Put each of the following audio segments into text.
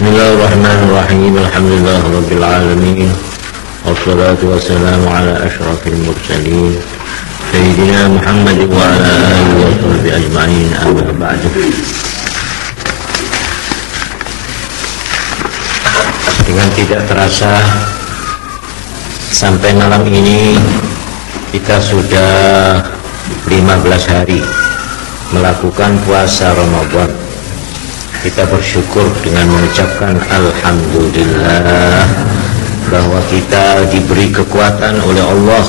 Bismillahirrahmanirrahim. Alhamdulillahirabbil alamin. Wassalatu wassalamu ala asyrafil mursalin sayyidina Muhammad wa ala alihi wa sahbihi ajma'in. Amma ba'du. Dengan tidak terasa sampai malam ini kita sudah 15 hari melakukan puasa Ramadan. Kita bersyukur dengan mengucapkan alhamdulillah bahwa kita diberi kekuatan oleh Allah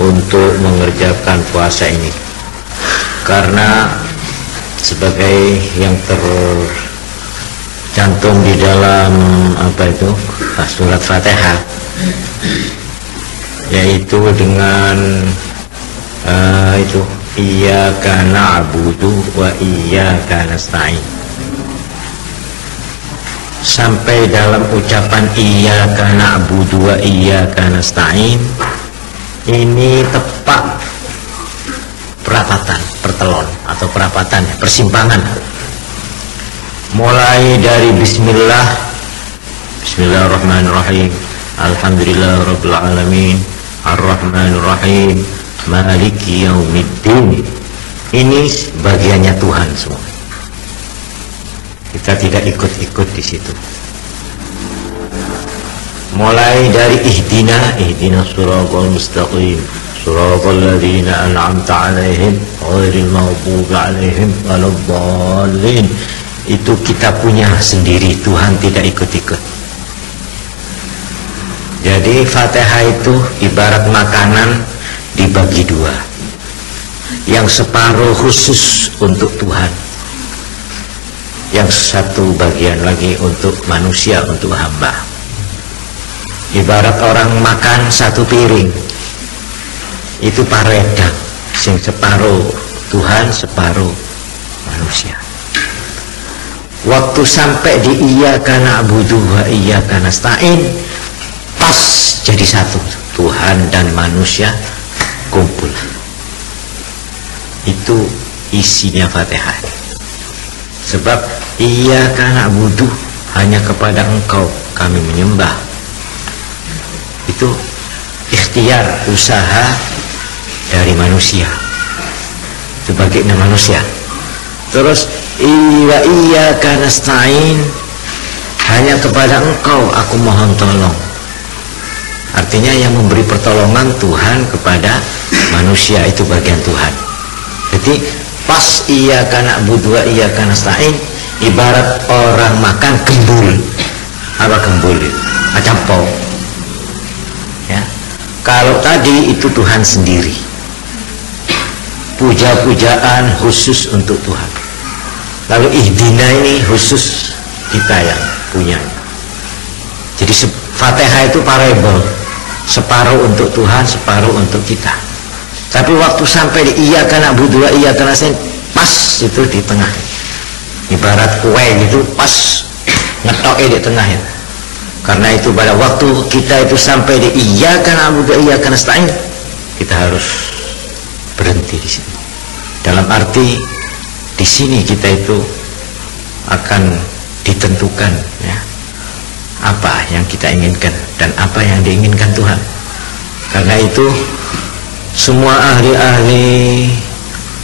untuk mengerjakan puasa ini. Karena sebagai yang tercantum di dalam surat Fatihah, yaitu dengan iyyaka na'budu wa iyyaka nasta'in. Sampai dalam ucapan iyyaka na'budu wa iyyaka nasta'in, ini tepat perapatan, pertelon atau perapatan, persimpangan. Mulai dari Bismillahirrahmanirrahim, alhamdulillahirabbil alamin, arrahmanirrahim, maliki yaumiddin. Ini bagiannya Tuhan semua. Kita tidak ikut-ikut di situ. Mulai dari ihdinas siratal mustaqim, siratal ladzina an'amta 'alaihim ghairil maghdubi 'alaihim waladdallin. Itu kita punya sendiri, Tuhan tidak ikut-ikut. Jadi Fatihah itu ibarat makanan dibagi dua. Yang separuh khusus untuk Tuhan, yang satu bagian lagi untuk manusia, untuk hamba. Ibarat orang makan satu piring, itu paredang, sing separuh Tuhan, separuh manusia. Waktu sampai di iyyaka na'budu wa iyyaka nasta'in, pas jadi satu, Tuhan dan manusia kumpul. Itu isinya Fatihah. Sebab iyyaka na'budu, hanya kepada Engkau kami menyembah. Itu ikhtiar, usaha dari manusia, sebagai manusia. Terus iyyaka nasta'in, hanya kepada Engkau aku mohon tolong. Artinya yang memberi pertolongan Tuhan kepada manusia, itu bagian Tuhan. Jadi pas iyyaka na'budu wa iyyaka nasta'in, ibarat orang makan gembul. Apa gembul itu? Macam pau. Ya. Kalau tadi itu Tuhan sendiri, puja-pujaan khusus untuk Tuhan. Lalu ihdina ini khusus kita yang punya. Jadi Fatihah itu parabel, separuh untuk Tuhan, separuh untuk kita. Tapi waktu sampai di iyyaka na'budu wa iyyaka nasta'in, pas itu di tengah. Ibarat kue gitu, pas ngetoknya di tengah ya. Karena itu pada waktu kita itu sampai di iyyaka na'budu wa iyyaka nasta'in, kita harus berhenti di sini. Dalam arti di sini kita itu akan ditentukan ya, apa yang kita inginkan dan apa yang diinginkan Tuhan. Karena itu semua ahli-ahli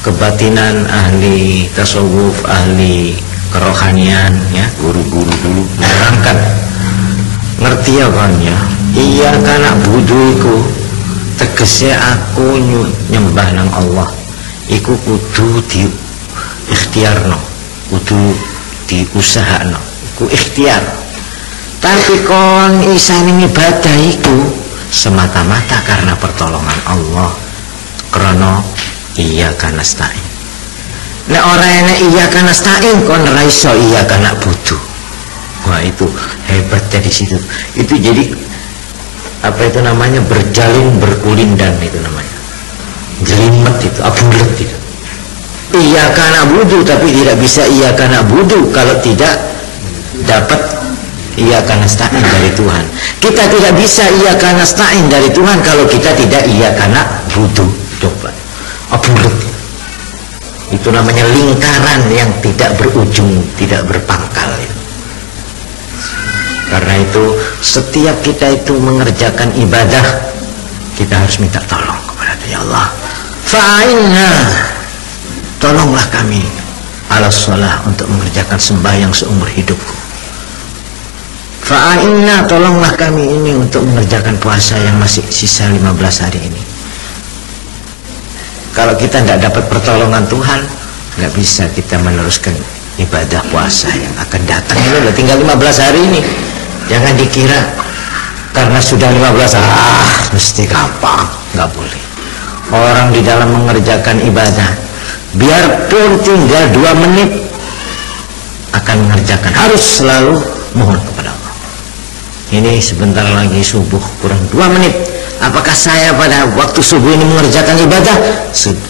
kebatinan, ahli tasawuf, ahli kerohanian ya, guru-guru dulu menerangkan, ngerti ya kan ya, iyyaka na'budu iku tegese aku nyembah nang Allah iku kudu di ikhtiarno, kudu diusahakno, iku ikhtiar. Tapi kon isane ibadah iku semata-mata karena pertolongan Allah, karena iyyaka nasta'in. Nek ora enek iyyaka nasta'in kon ora iso iyyaka na'budu. Wah, itu hebatnya di situ. Itu jadi apa itu namanya, berjalin berkulindan, itu namanya jelimet, itu abulet itu. Iyyaka na'budu, tapi tidak bisa iyyaka na'budu kalau tidak dapat iyyaka nasta'in dari Tuhan. Kita tidak bisa iyyaka nasta'in dari Tuhan kalau kita tidak iyyaka na'budu. Coba abulet. Itu namanya lingkaran yang tidak berujung, tidak berpangkal. Karena itu setiap kita itu mengerjakan ibadah, kita harus minta tolong kepada Ya Allah, fa'inna, tolonglah kami ala sholah, untuk mengerjakan sembahyang seumur hidupku. Fa'inna, tolonglah kami ini untuk mengerjakan puasa yang masih sisa 15 hari ini. Kalau kita tidak dapat pertolongan Tuhan, nggak bisa kita meneruskan ibadah puasa yang akan datang. Ini udah tinggal 15 hari ini. Jangan dikira karena sudah 15 mesti gampang. Nggak boleh. Orang di dalam mengerjakan ibadah, biarpun tinggal 2 menit, akan mengerjakan, harus selalu mohon kepada Allah. Ini sebentar lagi subuh, kurang 2 menit. Apakah saya pada waktu subuh ini mengerjakan ibadah?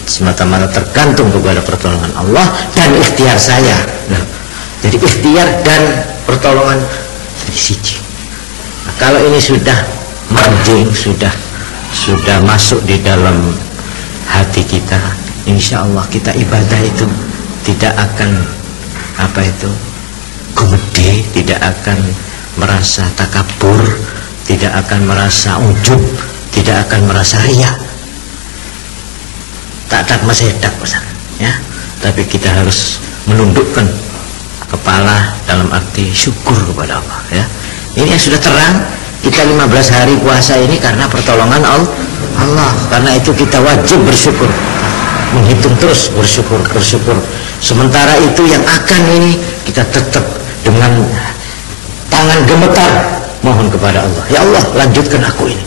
Semata-mata tergantung kepada pertolongan Allah dan ikhtiar saya. Nah, jadi ikhtiar dan pertolongan jadi siji. Nah, kalau ini sudah mancing, sudah masuk di dalam hati kita, insya Allah kita ibadah itu tidak akan gumede, tidak akan merasa takabur, tidak akan merasa ujub, tidak akan merasa riya. Tak masih tak ya. Tapi kita harus menundukkan kepala dalam arti syukur kepada Allah ya. Ini yang sudah terang, kita 15 hari puasa ini karena pertolongan Allah. Karena itu kita wajib bersyukur. Menghitung terus bersyukur. Sementara itu yang akan ini kita tetap dengan tangan gemetar mohon kepada Allah. Ya Allah, lanjutkan aku ini.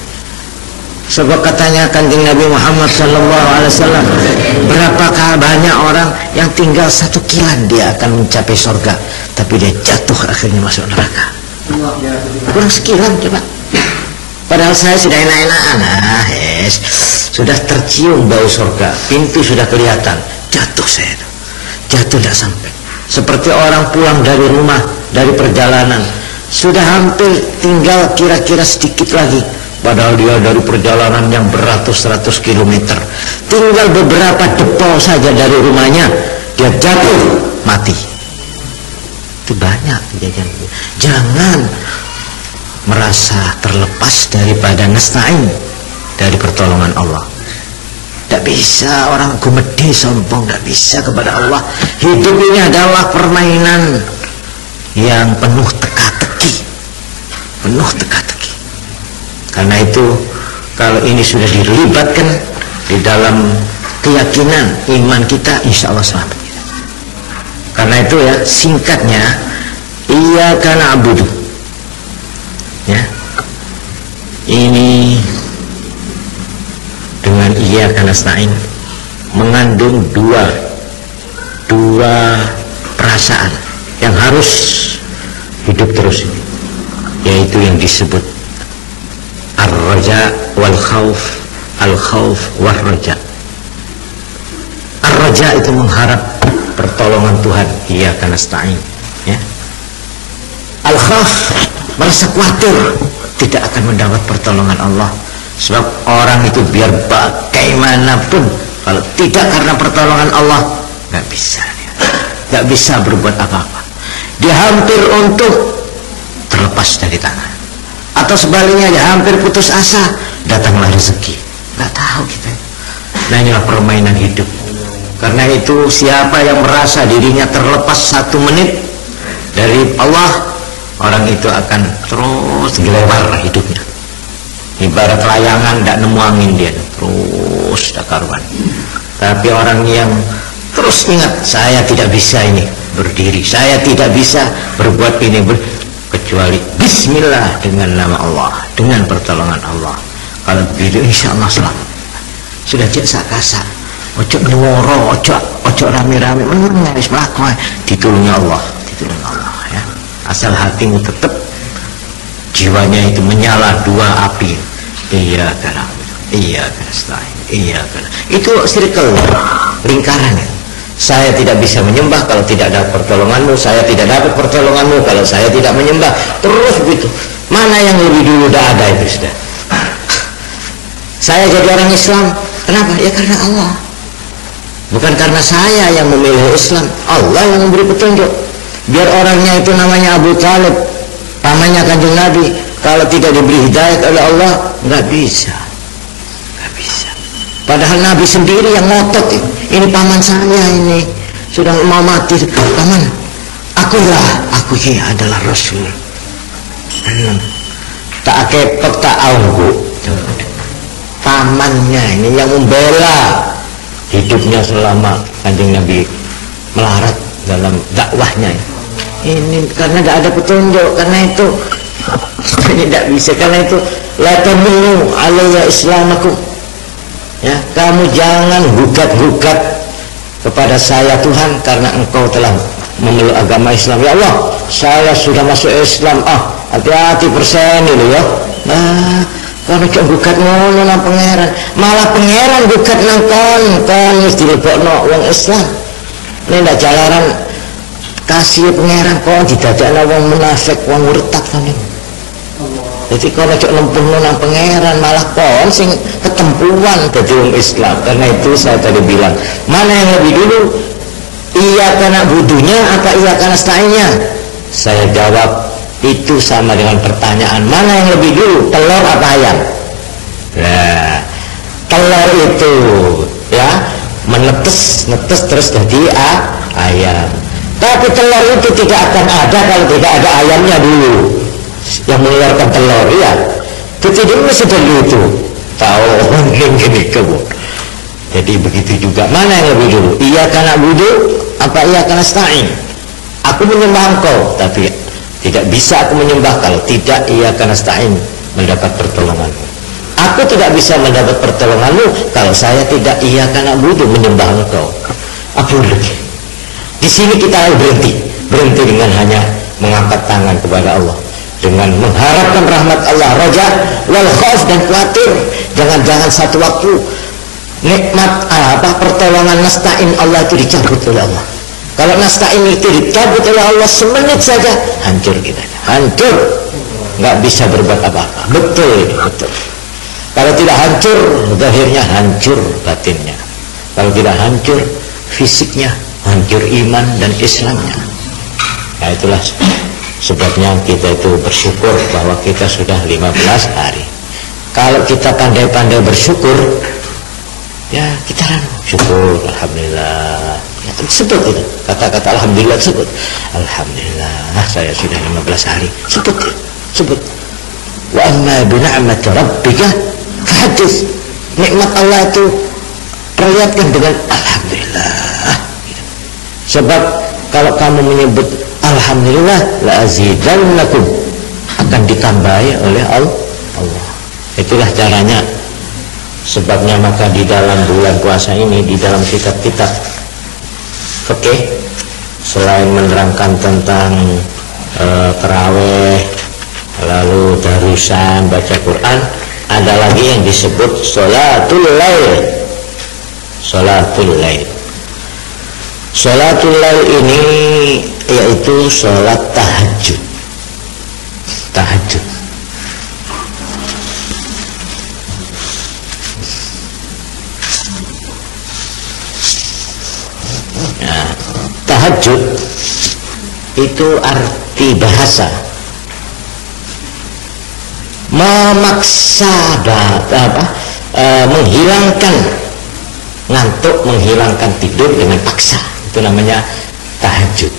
Sebab katanya Kanjeng Nabi Muhammad SAW, berapakah banyak orang yang tinggal 1 kilan dia akan mencapai surga, tapi dia jatuh akhirnya masuk neraka. Kurang sekilan coba. Padahal saya sudah enak-enakan, sudah tercium bau surga, pintu sudah kelihatan, jatuh saya itu. Jatuh tidak sampai. Seperti orang pulang dari rumah, dari perjalanan, sudah hampir tinggal kira-kira sedikit lagi, padahal dia dari perjalanan yang beratus-ratus kilometer, tinggal beberapa depol saja dari rumahnya, dia jatuh mati. Itu banyak kejadian. Jangan merasa terlepas daripada nasta'in, dari pertolongan Allah. Tidak bisa orang gumede sombong, tidak bisa kepada Allah. Hidup ini adalah permainan yang penuh teka-teki. Karena itu kalau ini sudah dilibatkan di dalam keyakinan iman kita, insya Allah selamat kita. Karena itu ya, singkatnya, iyyaka na'budu ya, ini dengan iyyaka nasta'in mengandung dua perasaan yang harus hidup terus ini, yaitu yang disebut ar-raja wal khauf, al-khauf wal raja. Ar-raja itu mengharap pertolongan Tuhan, iyyaka nasta'in ya. Al-khauf merasa khawatir tidak akan mendapat pertolongan Allah. Sebab orang itu biar bagaimanapun, kalau tidak karena pertolongan Allah, nggak bisa berbuat apa-apa. Dia hampir untuk terlepas dari tangan, atau sebaliknya dia hampir putus asa, datanglah rezeki. Nggak tahu kita. Nah, inilah permainan hidup. Karena itu siapa yang merasa dirinya terlepas 1 menit dari Allah, orang itu akan terus gelewar hidupnya. Ibarat layangan tidak nemu angin, dia terus tak karuan. Tapi orang yang terus ingat, saya tidak bisa ini berdiri, saya tidak bisa berbuat ini kecuali bismillah, dengan nama Allah, dengan pertolongan Allah. Kalau begitu insya Allah selamat. Sudah jasa kasa, ojo nyuworo, ojo rame-rame, menangis melakukan, ditulungi Allah ya. Asal hatimu tetap, jiwanya itu menyala 2 api. Iyyaka na'budu, iyyaka nasta'in, iyyaka. Itu circle, lingkaran ya. Saya tidak bisa menyembah kalau tidak ada pertolonganmu, saya tidak dapat pertolonganmu kalau saya tidak menyembah. Terus begitu. Mana yang lebih dulu dah ada itu sudah. Saya jadi orang Islam, kenapa? Ya karena Allah. Bukan karena saya yang memilih Islam, Allah yang memberi petunjuk. Biar orangnya itu namanya Abu Talib, Pamannya Kanjeng Nabi kalau tidak diberi hidayah oleh Allah nggak bisa. Padahal Nabi sendiri yang ngotot, ini paman saya ini sudah mau mati. Paman, aku adalah Rasul. Tak kepek tak anggu. Pamannya ini yang membela hidupnya selama Kanjeng Nabi melarat dalam dakwahnya. Ini karena tidak ada petunjuk, karena itu ini tidak bisa, karena itu la tamillu alayya islamakum. Ya, kamu jangan gugat-gugat kepada saya Tuhan karena engkau telah memeluk agama Islam. Ya Allah, saya sudah masuk Islam. Hati-hati persen ini ya. Kalau cok gugat ngono nang pangeran, malah pangeran gugat nang kon wis dilebokno wong Islam. Ini ndak jalaran kasih pangeran kon didadakno wong munafik, wong murtad kan. Jadi kalau cok lempung nang pangeran malah kon sing ketempuan dadi wong Islam. Karena itu saya tadi bilang, mana yang lebih dulu? Iya karena budunya apa iya karena stainya? Saya jawab itu sama dengan pertanyaan mana yang lebih dulu, telur apa ayam? Nah, telur itu ya menetes terus jadi ayam. Tapi telur itu tidak akan ada kalau tidak ada ayamnya dulu yang mengeluarkan telur. Iya, tidak mesti dulu itu tahu gini kebun. Jadi begitu juga, mana yang lebih dulu? Iya karena budu apa iya karena stain? Aku menyembah engkau, tapi tidak bisa aku menyembah kalau tidak iya karena stain mendapat pertolonganmu. Aku tidak bisa mendapat pertolonganmu kalau saya tidak iya karena budu menyembah engkau. Apa lagi? Di sini kita berhenti dengan hanya mengangkat tangan kepada Allah, dengan mengharapkan rahmat Allah, roja wal khauf dan khawatir jangan-jangan satu waktu nikmat pertolongan nasta'in Allah itu dicabut oleh Allah. Kalau nasta'in itu dicabut oleh Allah semenit saja hancur kita, hancur, nggak bisa berbuat apa-apa. Betul. Kalau tidak hancur zahirnya, hancur batinnya. Kalau tidak hancur fisiknya, hancur iman dan Islamnya. Nah itulah sebabnya kita itu bersyukur bahwa kita sudah 15 hari. Kalau kita pandai-pandai bersyukur, ya kita syukur, alhamdulillah. Ya, sebut itu kata-kata alhamdulillah, sebut alhamdulillah saya sudah 15 hari. Sebut. Wa amma bi ni'mati rabbika fahaddits. Nikmat Allah itu perlihatkan dengan alhamdulillah. Sebab kalau kamu menyebut alhamdulillah la azidannakum, akan ditambahi oleh Allah. Itulah caranya. Sebabnya maka di dalam bulan puasa ini, di dalam kitab-kitab fikih, selain menerangkan tentang tarawih, lalu darusan, baca Quran, ada lagi yang disebut sholatul lail. Sholatul lail. Sholatul lail ini yaitu sholat tahajud. Nah, tahajud itu arti bahasa memaksa menghilangkan ngantuk, menghilangkan tidur dengan paksa. Itu namanya tahajud.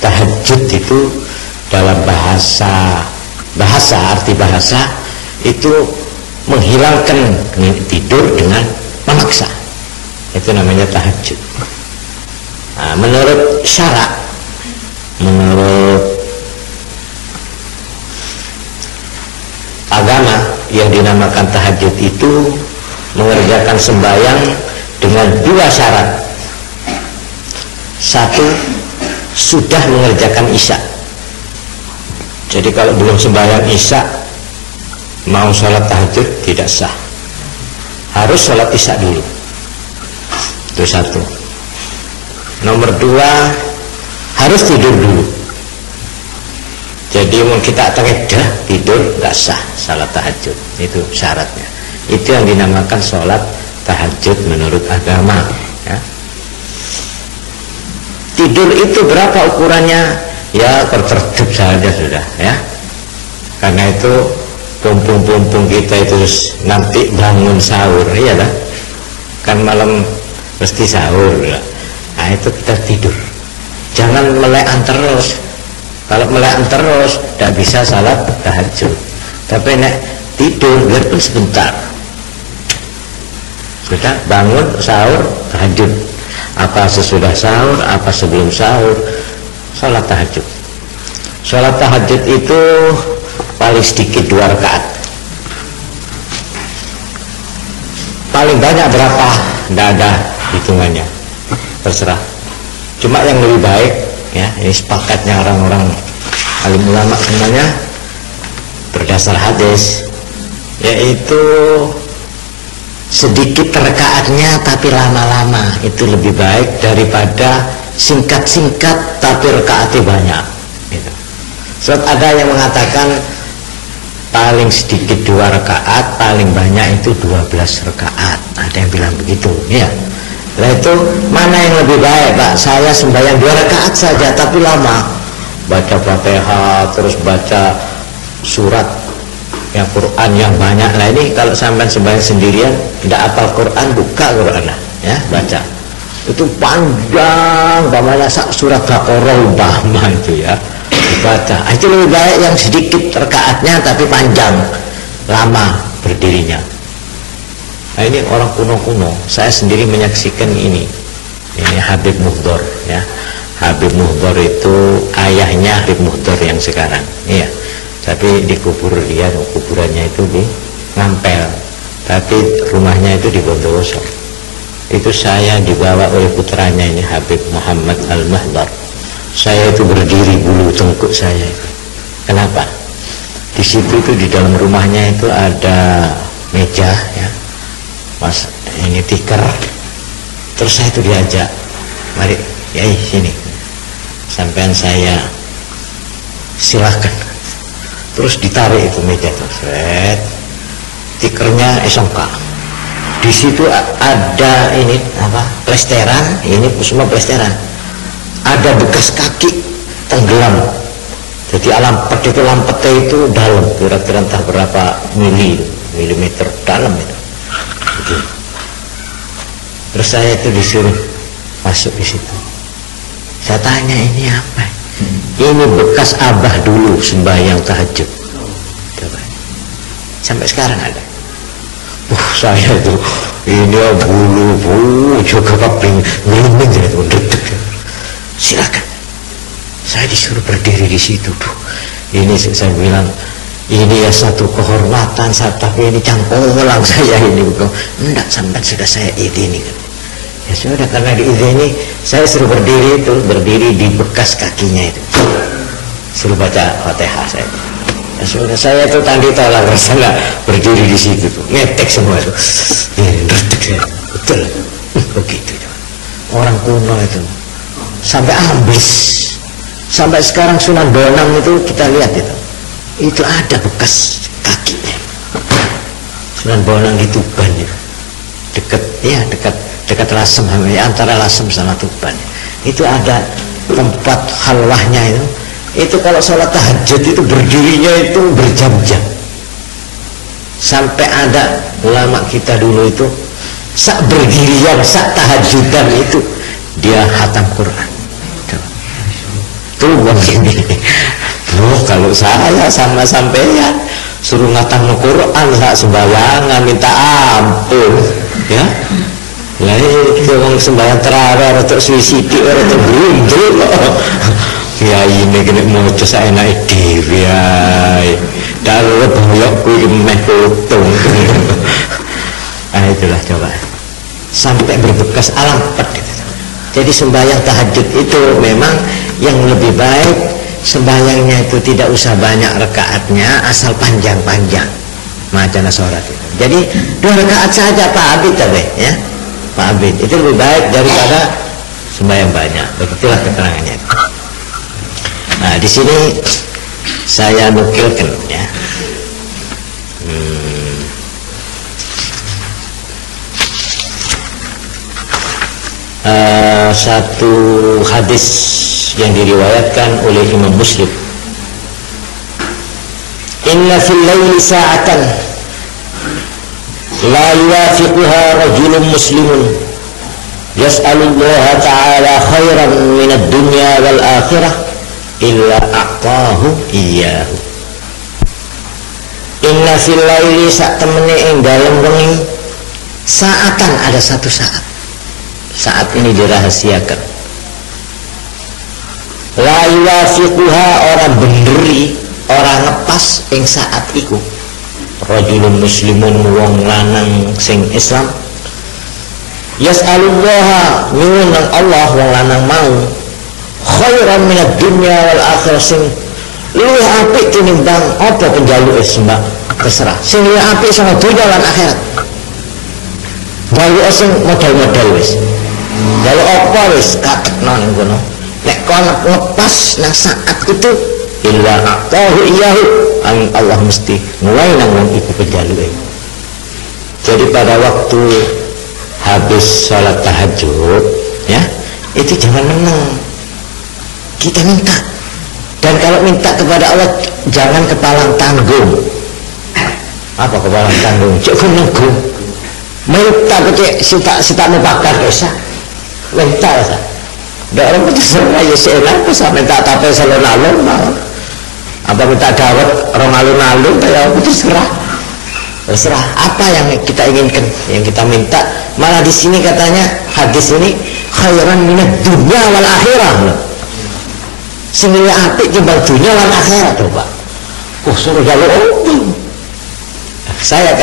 Tahajud itu dalam bahasa arti bahasa itu menghilangkan tidur dengan memaksa. Itu namanya tahajud. Nah, menurut syarak, menurut agama yang dinamakan tahajud itu mengerjakan sembahyang dengan 2 syarat. 1, sudah mengerjakan isya. Jadi kalau belum sembahyang isya mau sholat tahajud tidak sah, harus sholat isya dulu. Itu 1. Nomor 2, harus tidur dulu. Jadi mau kita dah tidur nggak sah sholat tahajud. Itu syaratnya. Itu yang dinamakan sholat tahajud menurut agama ya. Tidur itu berapa ukurannya? Ya tertutup saja sudah ya. Karena itu pumpung-pumpung kita itu nanti bangun sahur, iya lah. Kan malam mesti sahur lah. Nah itu kita tidur. Jangan melekan terus. Kalau melekan terus, tidak bisa salat tahajud. Tapi nek tidur biarpun sebentar. Sudah bangun sahur tahajud. Apa sesudah sahur, apa sebelum sahur, salat tahajud. Salat tahajud itu paling sedikit 2 rakaat. Paling banyak berapa? Tidak ada hitungannya, terserah. Cuma yang lebih baik, ya, ini sepakatnya orang-orang alim ulama semuanya berdasar hadis, yaitu sedikit rakaatnya tapi lama-lama itu lebih baik daripada singkat-singkat tapi rakaatnya banyak. Gitu. Sebab ada yang mengatakan paling sedikit 2 rakaat, paling banyak itu 12 rakaat. Ada yang bilang begitu, ya. Nah itu mana yang lebih baik, Pak? Saya sembahyang 2 rakaat saja tapi lama. Baca Fatihah, terus baca surat yang Quran yang banyak. Nah ini kalau sampai sembahyang sendirian, tidak hafal Quran, buka Quran lah, ya, baca. Itu panjang, umpamanya surat Baqarah umpama itu ya. Dibaca. Itu lebih baik yang sedikit rakaatnya tapi panjang, lama berdirinya. Nah ini orang kuno-kuno, saya sendiri menyaksikan ini Habib Muhdor, ya. Habib Muhdor itu ayahnya Habib Muhdor yang sekarang, iya. Tapi dikubur dia, kuburannya itu di Ngampel, tapi rumahnya itu di Bondowoso. Itu saya dibawa oleh putranya ini Habib Muhammad Al-Mahdar. Saya itu berdiri, bulu tengkuk saya itu. Kenapa? Di situ itu di dalam rumahnya itu ada meja, ya, mas ini tikar. Terus saya itu diajak, mari, ya sini, sampean saya silahkan. Terus ditarik itu meja terus, tikernya SMK. Di situ ada ini apa? Plesteran, ini semua plesteran. Ada bekas kaki tenggelam. Jadi lampet itu, lampetnya itu dalam, kira-kira entah berapa milimeter dalam itu. Begitu. Terus saya itu disuruh masuk di situ. Saya tanya, ini apa? Ini bekas abah dulu sembahyang tahajud. Coba. Sampai sekarang ada. Saya itu ini bulu juga keping ngelinding itu deg-deg. Silakan. Saya disuruh berdiri di situ. Ini saya bilang, ini ya satu kehormatan, tapi ini cangkolang saya ini. Enggak, sampai sudah saya izini. Ya sudah, karena diizini saya suruh berdiri di bekas kakinya itu. Suruh baca Fatihah saya. Ya sudah, saya itu tadi tolak rasanya berdiri di situ tuh, ngetek semua itu. Betul, begitu. Orang kuno itu sampai habis, sampai sekarang Sunan Bonang itu kita lihat itu ada bekas kakinya. Sunan Bonang di Tuban itu, dekat Lasem, antara Lasem sama Tuban. Itu ada tempat halwahnya itu. Itu kalau sholat tahajud itu berdirinya itu berjam-jam. Sampai ada ulama kita dulu itu sak berdirian, sak tahajudan itu dia khatam Quran. Tuh begini. Kalau saya sama sampean suruh ngatam Quran sak sembayangan minta ampun, ya. Lah itu wong sembahyang terawih atau suicide atau brundul. Ya ini kena moco saya naik diri ya. Dalam boyok kuwi meh potong. Itulah coba. Sampai berbekas alampet gitu. Jadi sembahyang tahajud itu memang yang lebih baik sembahyangnya itu tidak usah banyak rakaatnya, asal panjang-panjang macana sholat itu. Jadi 2 rakaat saja Pak Abid ya. Pak Abid itu lebih baik daripada sembahyang banyak. Begitulah keterangannya. Nah di sini saya nukilkan ya. Satu hadis yang diriwayatkan oleh Imam Muslim. inna fil laili sa'atan la yuwafiquha rajulun muslimun yas'alullaha ta'ala khairan minad dunya wal akhirah illa a'tahu iyyahu. Inna fil laili sak temene ing dalem wengi saatan, ada satu saat. Saat ini dirahasiakan. La yuwafiquha, orang benderi, orang ngepas ing saat iku. Rajulun muslimun, wong lanang sing Islam. Yas'alullaha, nyuwun nang Allah wong lanang mau khairan minad dunya wal akhirah, sing luwih apik tinimbang apa penjaluke sembah, terserah. Sing luwih apik sing dunya lan akhirat. Jaluke sing modal-modal wis. Jaluk apa wis katekno ning kono. Nek kono ngepas nang saat itu illa a'tahu iyyahu, Allah mesti nguwai nang wong iku penjaluke. Jadi pada waktu habis sholat tahajud, ya, itu jangan menang, kita minta. Dan kalau minta kepada Allah jangan kepalang tanggung. Apa kepalang tanggung? Jangan nanggung. Minta pakai sita mau bakar desa. Minta lah. Dak orang terserah ya seenak usah minta tape salon-alon mau. Apa minta dawet orang alun-alun kayak apa terserah. Terserah apa yang kita inginkan, yang kita minta. Malah di sini katanya hadis ini khairan minad dunya wal akhirah. Sing luwih apik timbang dunya lan akhirat, coba. Suruh jaluk saya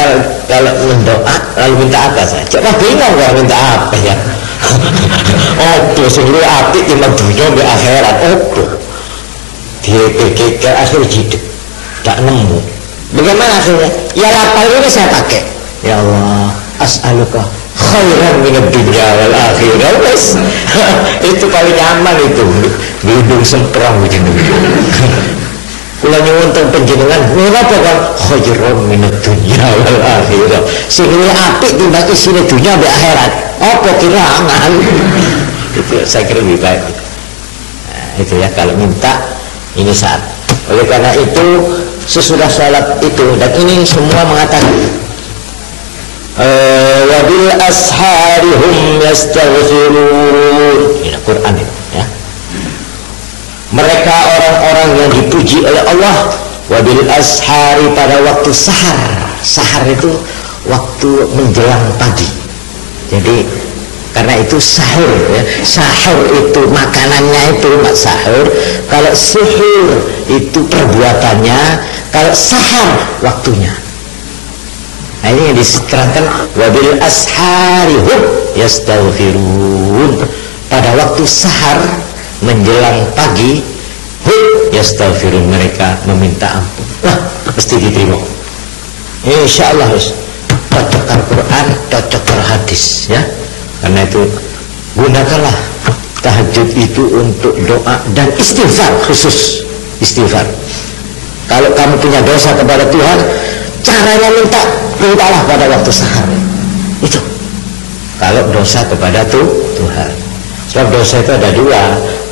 kalau mendoa lalu minta apa saya? Coba bingung kalau minta apa ya. Oh, sing luwih apik timbang dunya mbek akhirat. Oh, dia ke akhir hidup tak nemu. Bagaimana akhirnya? Ya lapal ini saya pakai. Ya Allah, as'aluka khairan minad dunya wal akhirah. Wes. Itu paling nyaman itu. Lindung semprong begini. Kula nyuwun teng panjenengan, menapa kan khairan minad dunya wal akhirah. Sing luwih apik timbang isine dunya mbek akhirat. Apa kirangan? Itu saya kira lebih baik. Nah, itu ya kalau minta ini saat. Oleh karena itu sesudah sholat itu, dan ini semua mengatakan wabil asharihum yastaghfirun. Ini Quran itu ya. Mereka orang-orang yang dipuji oleh Allah wabil ashari, pada waktu sahar. Sahar itu waktu menjelang pagi. Jadi karena itu sahur ya. Sahur itu makanannya itu sahur. Kalau suhur itu perbuatannya. Kalau sahar waktunya. Nah ini yang diterangkan wabil asharihum yastaghfirun. Pada waktu sahar menjelang pagi, yastaghfirun, mereka meminta ampun. Wah, mesti diterima. Insyaallah cocok Al-Quran, cocok hadis ya. Karena itu gunakanlah tahajud itu untuk doa dan istighfar, khusus istighfar. Kalau kamu punya dosa kepada Tuhan, caranya mintalah pada waktu sahar. Itu kalau dosa kepada Tuhan. Sebab dosa itu ada dua.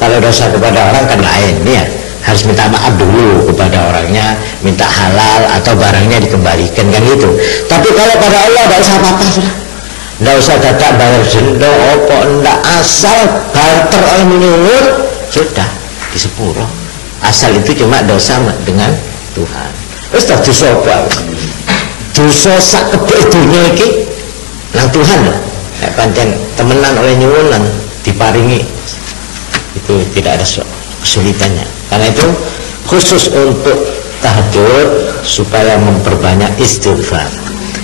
Kalau dosa kepada orang kan lain ya, harus minta maaf dulu kepada orangnya, minta halal atau barangnya dikembalikan kan gitu. Tapi kalau pada Allah tidak usah apa-apa sudah. Tidak usah dadak bayar denda apa ndak, asal barter oleh menyuwun sudah di sepuro. Asal itu cuma dosa dengan Tuhan. Wis tak dosa apa? Dosa sak kebek dunya iki nang Tuhan lho. Nek pancen temenan oleh nyuwun lan diparingi itu tidak ada kesulitannya. Karena itu khusus untuk tahajud supaya memperbanyak istighfar.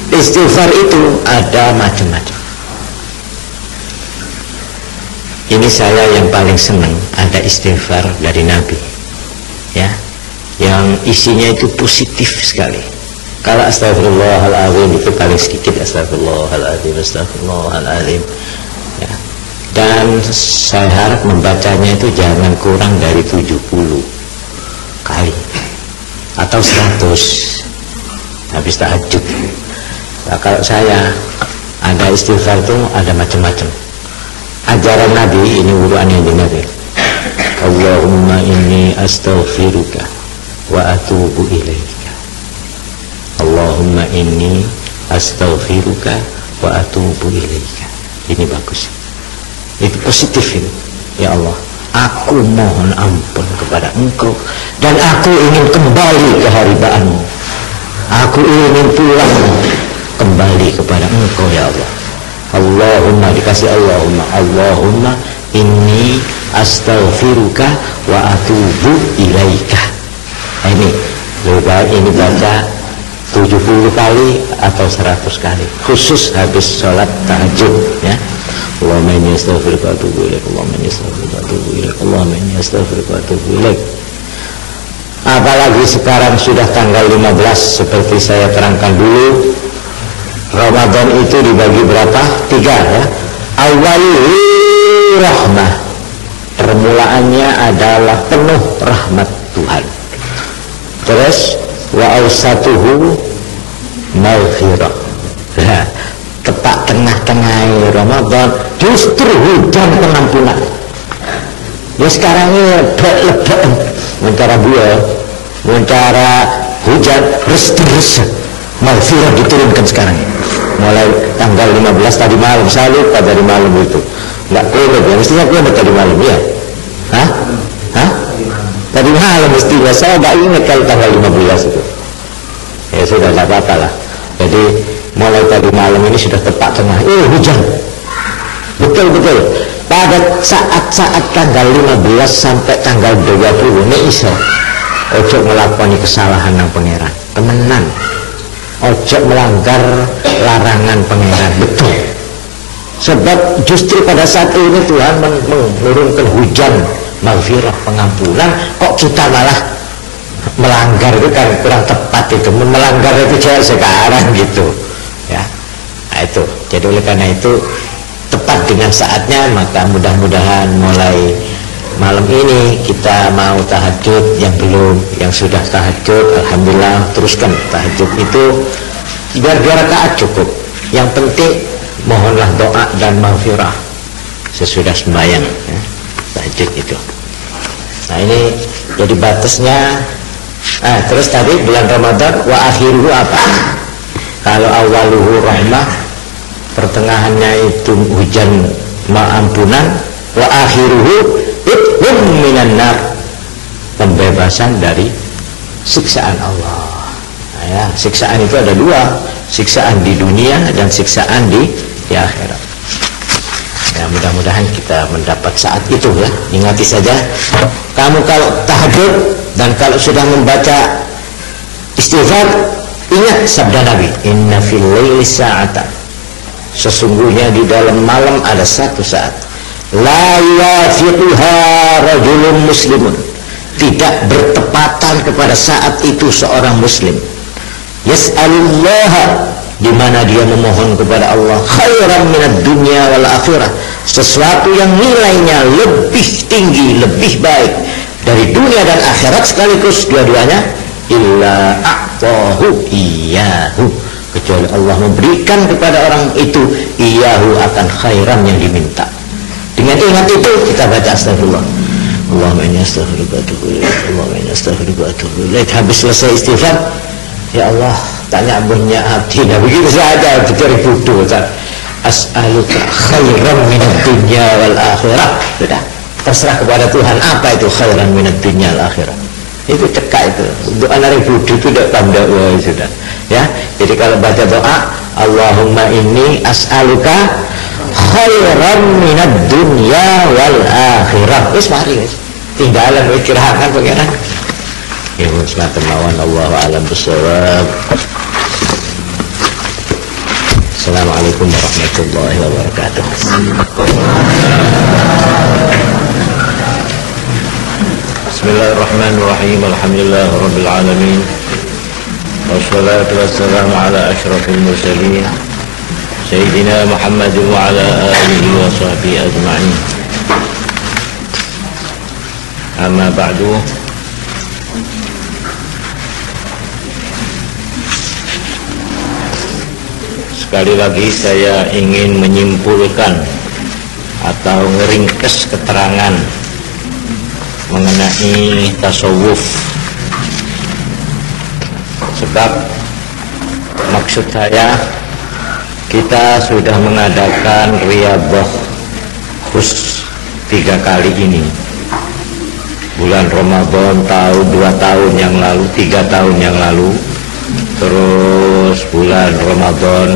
Istighfar itu ada macam-macam. Ini saya yang paling senang ada istighfar dari Nabi ya, yang isinya itu positif sekali. Kalau astagfirullahaladzim itu paling sedikit, astagfirullahaladzim, astagfirullahaladzim ya. Dan saya harap membacanya itu jangan kurang dari 70 kali atau 100 habis tahajud. Nah, kalau saya ada istighfar itu ada macam-macam. Ajaran Nabi ini, wudu'an yang Nabi. Allahumma inni astaghfiruka wa atubu ilaika Allahumma inni astaghfiruka wa atubu ilaika. Ini bagus, itu positif ini. Ya Allah, aku mohon ampun kepada Engkau dan aku ingin kembali ke haribaanmu. Aku ingin pulang kembali kepada Engkau ya Allah. Allahumma, dikasih Allahumma, Allahumma inni astaghfiruka wa atubu ilaika. Ini lebih baik ini baca 70 kali atau 100 kali, khusus habis sholat tahajud ya. Allahumma inni astaghfiruka wa atubu ilaik, Allahumma inni astaghfiruka wa atubu ilaik, Allahumma inni astaghfiruka wa atubu ilaik. Apalagi sekarang sudah tanggal 15, seperti saya terangkan dulu, Ramadan itu dibagi berapa? 3 ya. Awal rahmah, permulaannya adalah penuh rahmat Tuhan. Terus wa awsatuhu maghfirah. Nah, tepat tengah-tengah Ramadan justru hujan pengampunan. Ya sekarang ini lebek-lebek mentara buah, mentara hujan res-res. Maghfirah diturunkan sekarang. Mulai tanggal 15 tadi malam, selalu tadi malam itu. Enggak kuat ya, mestinya kuat tadi malam ya. Hah? Tadi malam mestinya, saya enggak ingat kalau tanggal 15 itu. Ya sudah, enggak apa-apa lah. Jadi mulai tadi malam ini sudah tepat tengah. Hujan. Betul-betul. Pada saat-saat tanggal 15 sampai tanggal 20 ini iso. Ojo ngelakoni kesalahan nang pangeran. Temenan. Ojo melanggar larangan pangeran. Betul. Sebab justru pada saat ini Tuhan menurunkan hujan maghfirah, pengampunan, kok kita malah melanggar. Itu kan kurang tepat itu. Melanggar itu jauh sekarang gitu ya. Nah, itu jadi oleh karena itu tepat dengan saatnya. Maka mudah-mudahan mulai malam ini kita mau tahajud, yang belum, yang sudah tahajud, alhamdulillah teruskan tahajud itu biar 2 rakaat cukup. Yang penting mohonlah doa dan maghfirah sesudah sembahyang ya, tahajud itu. Nah ini jadi batasnya. Terus tadi bulan Ramadan wa akhiruhu apa? Kalau awaluhu rahmah, pertengahannya itu hujan ampunan, wa akhiruhu itqun minan nar, pembebasan dari siksaan Allah. Nah, ya, siksaan itu ada 2, siksaan di dunia dan siksaan di akhirat. Ya, mudah-mudahan kita mendapat saat itu ya. Ingati saja, kamu kalau tahajud dan kalau sudah membaca istighfar, ingat sabda Nabi, inna fil laili sa'atan, sesungguhnya di dalam malam ada satu saat, la yafiquha rajulun muslimun, tidak bertepatan kepada saat itu seorang muslim, yas'alullaha, di mana dia memohon kepada Allah, khairan minad dunya wal akhirah, sesuatu yang nilainya lebih tinggi, lebih baik dari dunia dan akhirat sekaligus dua-duanya, illa a'tahu iyahu, kecuali Allah memberikan kepada orang itu iyahu, akan khairan yang diminta. Dengan ingat itu kita baca astagfirullah, Allahumma inni astaghfiruka wa atubu ilaik, Allahumma inni astaghfiruka wa atubu ilaik. Habis selesai istighfar, ya Allah, tanya punya hati. Nah begitu saja, berjari bodoh. As'aluka khairan minad dunya wal akhirah. Sudah, terserah kepada Tuhan apa itu khairan minad dunya wal akhirah. Itu cekak itu. Untuk anak bodoh itu tidak tanda. Sudah ya. Jadi kalau baca doa, Allahumma inni as'aluka khairan minad dunya wal akhirah. Wis mari wis. Tinggalan wis kirakan pangeran. Ya, semata mawon, Allahu a'lam bishawab. Assalamualaikum warahmatullahi wabarakatuh. Bismillahirrahmanirrahim. Alhamdulillahirabbil alamin. Wassalatu wassalamu ala asyrafil mursalin sayyidina Muhammadin wa ala alihi wa sahbihi ajma'in. Amma ba'du. Sekali lagi saya ingin menyimpulkan atau ngeringkes keterangan mengenai tasawuf. Sebab maksud saya, kita sudah mengadakan riyadhah khusus 3 kali ini. Bulan Ramadan tahun 2 tahun yang lalu, 3 tahun yang lalu, terus bulan Ramadan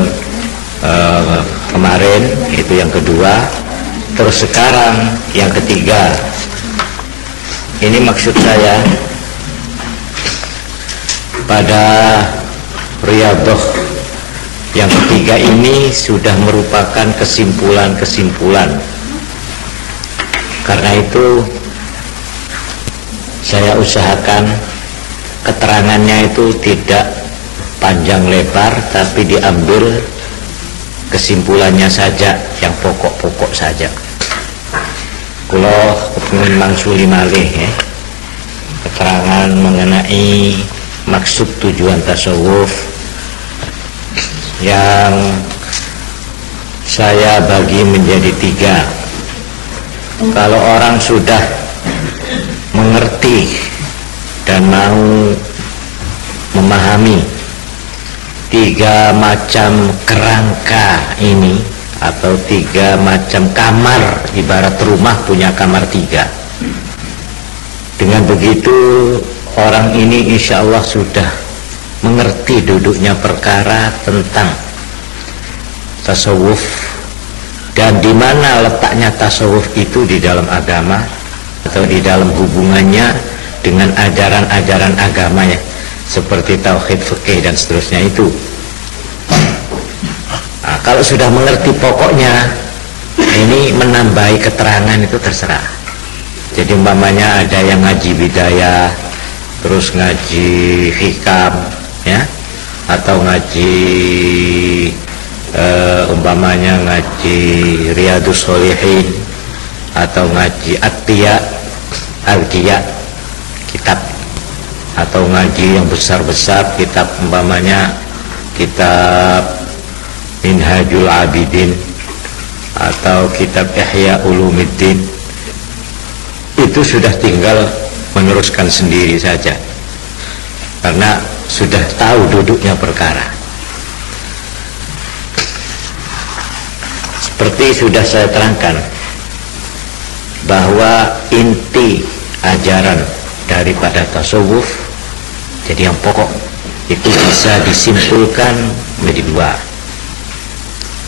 kemarin itu yang kedua, terus sekarang yang ketiga. Ini maksud saya, pada riyadhah yang ketiga ini sudah merupakan kesimpulan-kesimpulan. Karena itu saya usahakan keterangannya itu tidak panjang lebar, tapi diambil kesimpulannya saja, yang pokok-pokok saja. Kalau kepingin mangsuli malih ya, keterangan mengenai maksud tujuan tasawuf, yang saya bagi menjadi 3. Kalau orang sudah mengerti dan mau memahami 3 macam kerangka ini, atau 3 macam kamar, ibarat rumah punya kamar 3. Dengan begitu orang ini insya Allah sudah mengerti duduknya perkara tentang tasawuf, dan di mana letaknya tasawuf itu di dalam agama atau di dalam hubungannya dengan ajaran-ajaran agamanya seperti tauhid, fikih dan seterusnya itu. Nah, kalau sudah mengerti pokoknya, ini menambahi keterangan itu terserah. Jadi umpamanya ada yang ngaji bidayah, terus ngaji hikam ya, atau ngaji umpamanya ngaji Riyadhus Shalihin, atau ngaji Al-Qiya kitab, atau ngaji yang besar-besar kitab, umpamanya kitab Minhajul Abidin atau kitab Ihya Ulumuddin, itu sudah tinggal meneruskan sendiri saja, karena sudah tahu duduknya perkara. Seperti sudah saya terangkan, bahwa inti ajaran daripada tasawuf, jadi yang pokok itu bisa disimpulkan menjadi 2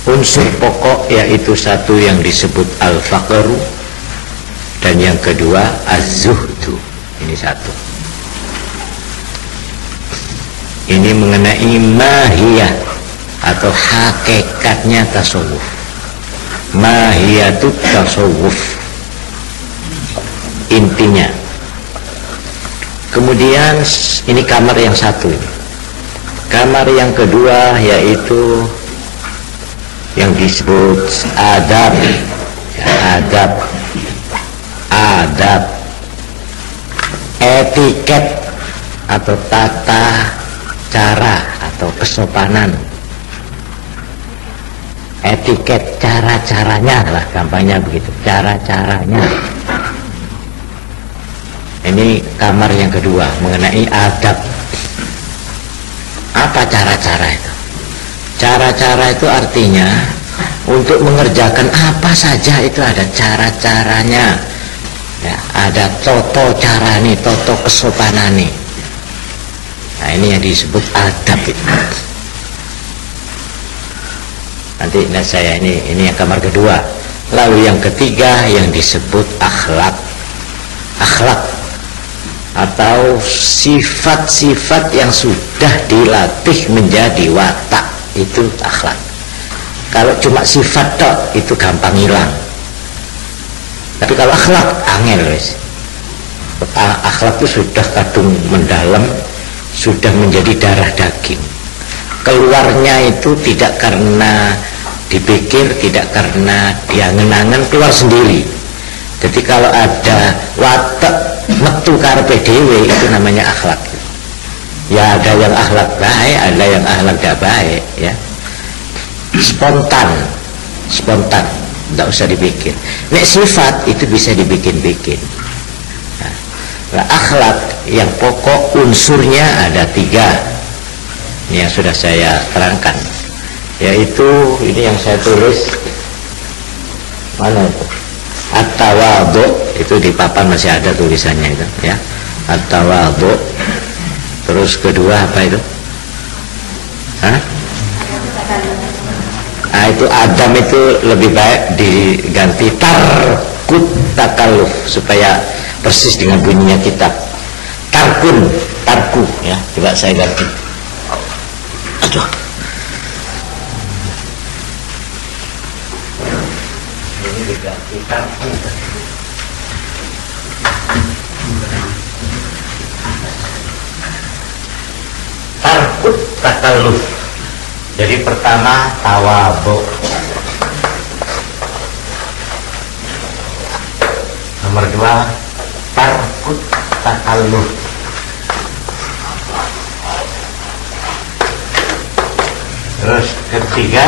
unsur pokok, yaitu satu yang disebut al-faqru dan yang kedua az-zuhdu. Ini satu. Ini mengenai mahiyah atau hakikatnya tasawuf, mahiyatut tasawuf, intinya. Kemudian ini kamar yang satu ini. Kamar yang kedua yaitu yang disebut adab ya, adab etiket atau tata cara atau kesopanan, etiket cara-caranya lah, gampangnya begitu, cara-caranya. Ini kamar yang kedua mengenai adab. Apa cara-cara itu? Cara-cara itu artinya untuk mengerjakan apa saja itu ada cara-caranya ya, ada toto cara nih, toto kesopanan nih. Nah, ini yang disebut adab itu. Nanti saya ini yang kamar kedua. Lalu yang ketiga yang disebut akhlak. Akhlak atau sifat-sifat yang sudah dilatih menjadi watak, itu akhlak. Kalau cuma sifat tok itu gampang hilang. Tapi kalau akhlak angel wis. Akhlak itu sudah kadung mendalam, sudah menjadi darah daging. Keluarnya itu tidak karena dipikir, tidak karena diangen-angen, keluar sendiri. Jadi kalau ada watak metu karepe dhewe itu namanya akhlak. Ya ada yang akhlak baik, ada yang akhlak tidak baik ya. Spontan, tidak usah dipikir. Nek sifat itu bisa dibikin-bikin. Nah, akhlak yang pokok unsurnya ada 3. Ini yang sudah saya terangkan, yaitu ini yang saya tulis. Mana itu? At-tawadhu, itu di papan masih ada tulisannya itu ya. At-tawadhu. Terus kedua apa itu? Hah? Nah, itu Adam itu lebih baik diganti tarkut takalluf supaya persis dengan bunyinya kitab. Tarku ya. Coba saya ganti. Aduh. Ini diganti tarku. Tarkut takalluf. Jadi pertama tawadhu. Nomor dua tarkut takalluf. Terus ketiga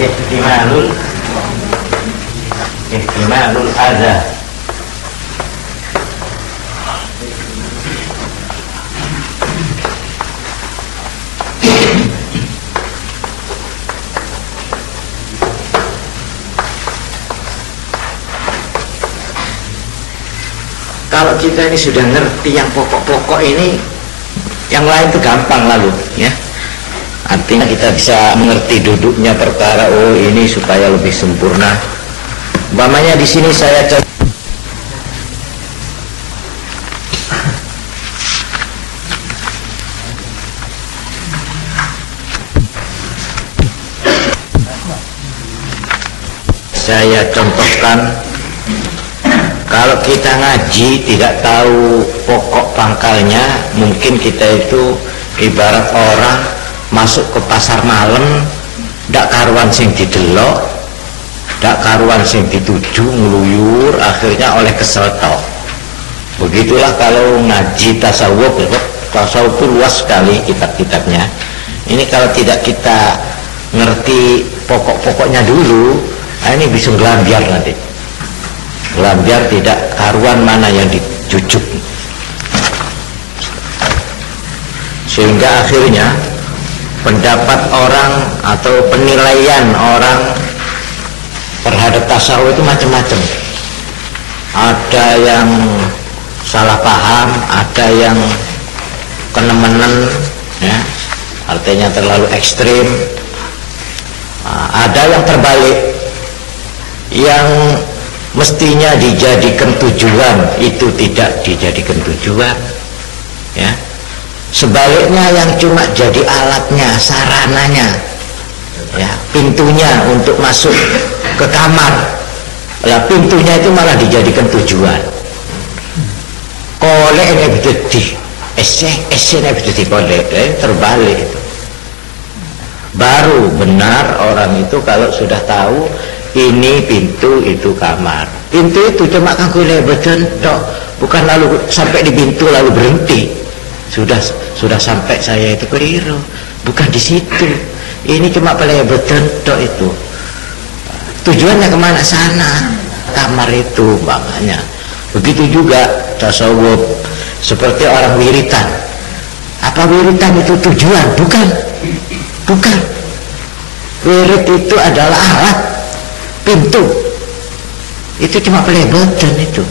ihtimalul adza. Kalau kita ini sudah ngerti yang pokok-pokok ini, yang lain itu gampang lalu ya. Artinya kita bisa mengerti duduknya perkara. Oh, ini supaya lebih sempurna. Umpamanya di sini saya coba. Saya contohkan, kalau kita ngaji tidak tahu pokok pangkalnya, mungkin kita itu ibarat orang masuk ke pasar malam, ndak karuan sing didelok, ndak karuan sing dituju, ngeluyur, akhirnya oleh kesel tok. Begitulah kalau ngaji tasawuf, tasawuf itu luas sekali kitab-kitabnya. Ini kalau tidak kita ngerti pokok-pokoknya dulu, ini bisa gelambiar nanti. Gelambiar tidak karuan mana yang dijujuk. Sehingga akhirnya pendapat orang atau penilaian orang terhadap tasawuf itu macam-macam. Ada yang salah paham, ada yang kenemenan ya, artinya terlalu ekstrim. Ada yang terbalik, yang mestinya dijadikan tujuan itu tidak dijadikan tujuan ya. Sebaliknya yang cuma jadi alatnya, sarananya ya, pintunya untuk masuk ke kamar, lah pintunya itu malah dijadikan tujuan. Kolek ini betul di ini betul di kolek, terbalik itu. Baru benar orang itu kalau sudah tahu ini pintu, itu kamar. Pintu itu cuma kanggo betul tok, bukan lalu sampai di pintu lalu berhenti. Sudah sampai saya itu keliru, bukan di situ. Ini cuma betul tok itu. Tujuannya kemana sana? Kamar itu makanya. Begitu juga tasawuf, seperti orang wiritan. Apa wiritan itu tujuan? Bukan. Wirid itu adalah alat, pintu. Itu cuma betul itu.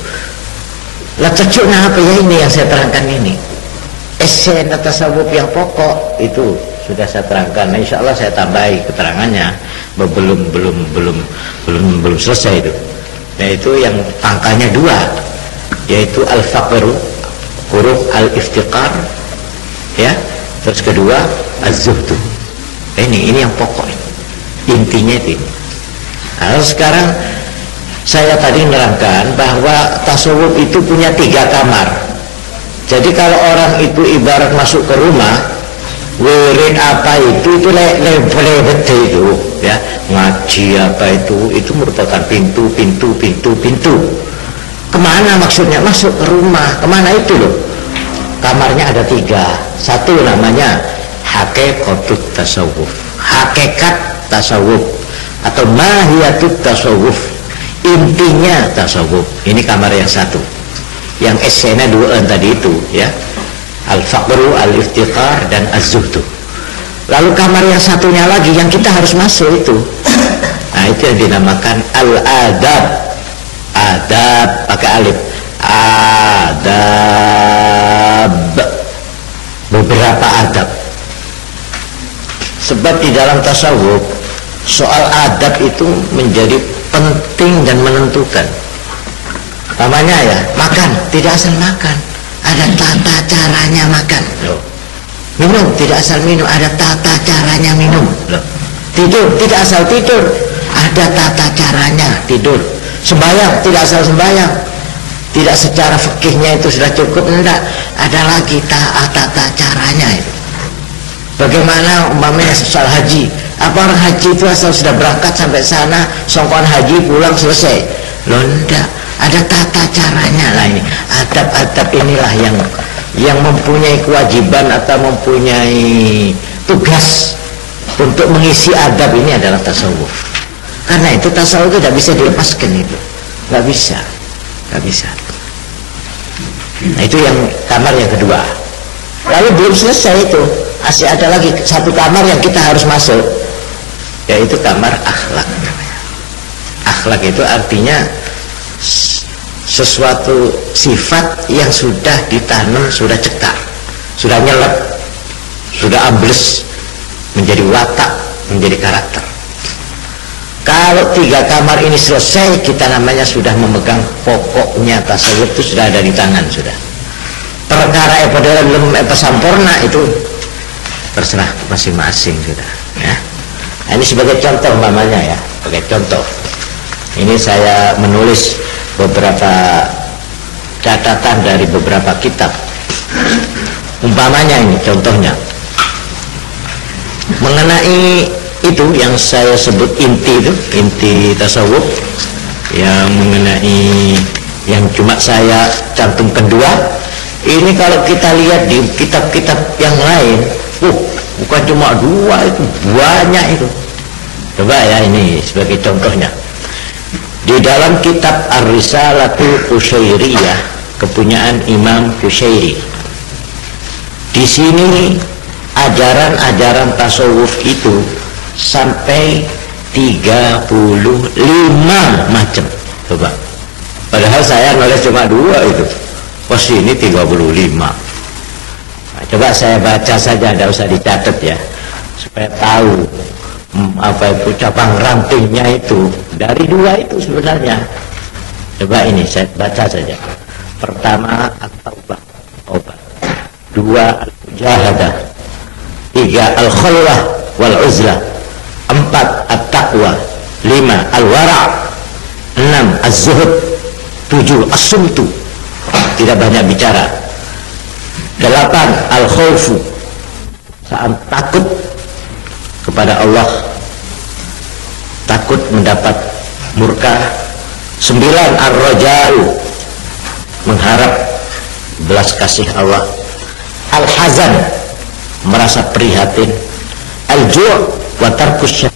Lah cocoknya apa ya ini yang saya terangkan ini? Esen tasawuf yang pokok itu sudah saya terangkan. Nah, insya Allah saya tambahi keterangannya. Belum selesai itu. Yaitu yang pangkalnya dua, yaitu al-faqru, huruf al-iftiqar ya. Terus kedua az-zuhdu. Ini yang pokok ini. Intinya itu. Nah, sekarang saya tadi menerangkan bahwa tasawuf itu punya 3 kamar. Jadi kalau orang itu ibarat masuk ke rumah, wirid apa itu lebet itu ya, ngaji apa itu merupakan pintu. Kemana maksudnya? Masuk ke rumah. Kemana itu loh? Kamarnya ada 3. Satu namanya hakikatut tasawuf, hakikat tasawuf, atau mahiyatut tasawuf, intinya tasawuf. Ini kamar yang satu. Yang esennya 2 tadi itu ya. al-faqru, al-iftiqar, dan az-zuhdu. Lalu kamar yang satunya lagi yang kita harus masuk itu, nah itu yang dinamakan al-adab. Adab pakai alif, adab, beberapa adab. Sebab di dalam tasawuf soal adab itu menjadi penting dan menentukan. Namanya ya, makan tidak asal makan, ada tata caranya makan. Minum tidak asal minum, ada tata caranya minum. Tidur tidak asal tidur, ada tata caranya tidur. Sembahyang tidak asal sembahyang, tidak secara fikihnya itu sudah cukup, enggak, ada lagi tata caranya itu. Bagaimana umpamanya soal haji, apa orang haji itu asal sudah berangkat sampai sana, songkon haji pulang selesai? Loh enggak, ada tata caranya lah. Ini adab-adab inilah yang mempunyai kewajiban atau mempunyai tugas untuk mengisi adab ini adalah tasawuf. Karena itu tasawuf itu tidak bisa dilepaskan, itu nggak bisa. Nah itu yang kamar yang kedua. Lalu belum selesai itu, masih ada lagi satu kamar yang kita harus masuk, yaitu kamar akhlak. Akhlak itu artinya sesuatu sifat yang sudah ditanam, sudah cekar, sudah nyelap, sudah ambles menjadi watak, menjadi karakter. Kalau 3 kamar ini selesai, kita namanya sudah memegang pokoknya tasawuf, itu sudah ada di tangan sudah. Perkara belum sampurna itu terserah masing-masing sudah. Ya. Nah, ini sebagai contoh mamanya ya, sebagai contoh. Ini saya menulis beberapa catatan dari beberapa kitab. Umpamanya ini contohnya mengenai itu yang saya sebut inti tasawuf, yang mengenai yang cuma saya cantumkan 2. Ini kalau kita lihat di kitab-kitab yang lain, bukan cuma 2, itu banyak itu. Coba ya, ini sebagai contohnya. Di dalam kitab Ar-Risalatul Qushairiyah, kepunyaan Imam Qushairi, di sini ajaran-ajaran tasawuf itu sampai 35 macam. Coba, padahal saya nulis cuma 2 itu, pas ini 35. Nah, coba saya baca saja, tidak usah dicatat ya, supaya tahu apa itu cabang rantingnya itu. Dari 2 itu sebenarnya. Coba ini saya baca saja. Pertama at-taubah, obat. 2 al-mujahadah. 3 al-khulwah wal uzlah. 4 at-taqwa. 5 al-wara'. 6 az-zuhud. 7 as-sumtu, tidak banyak bicara. 8 al-khawfu, saat takut kepada Allah, takut mendapat murka. 9 ar-raja'u, mengharap belas kasih Allah. Al-hazan, merasa prihatin. Al-ju' wa tarkus